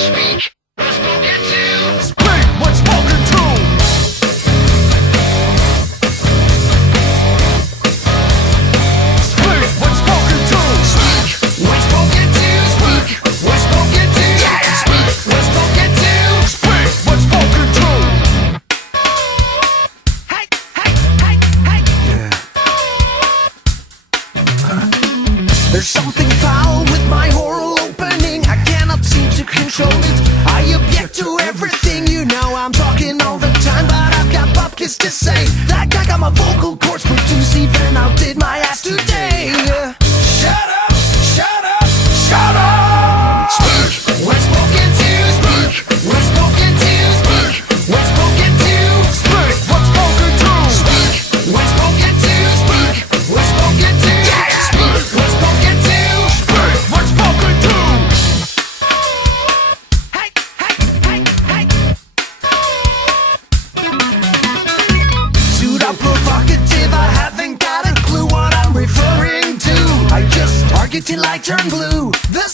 Speak, what's spoken to? Speak what's spoken to. Speak what's spoken to. Speak, what's spoken to? Speak, what's spoken to? Yeah. Speak, what's spoken to? Speak what's spoken to. Hey, hey, hey, hey. There's something foul with my oral opening. I cannot seem to control it. I object to everything. You know I'm talking all the time, but I've got bupkis to say. That guy got my vocal cords produced, even outdid my ass today. Shut up! Shut up! Shut up! Speak, what's spoken to? Speak, what's spoken to? Speak, what's spoken to? Speak what's spoken to. Speak, what's spoken to? Speak, what's spoken to? Yeah. Speak, what's spoken to? Speak what's spoken to. Hey, hey, hey, hey. Pseudo provocative, I haven't got a clue what I'm referring to. I just argue till I turn blue. The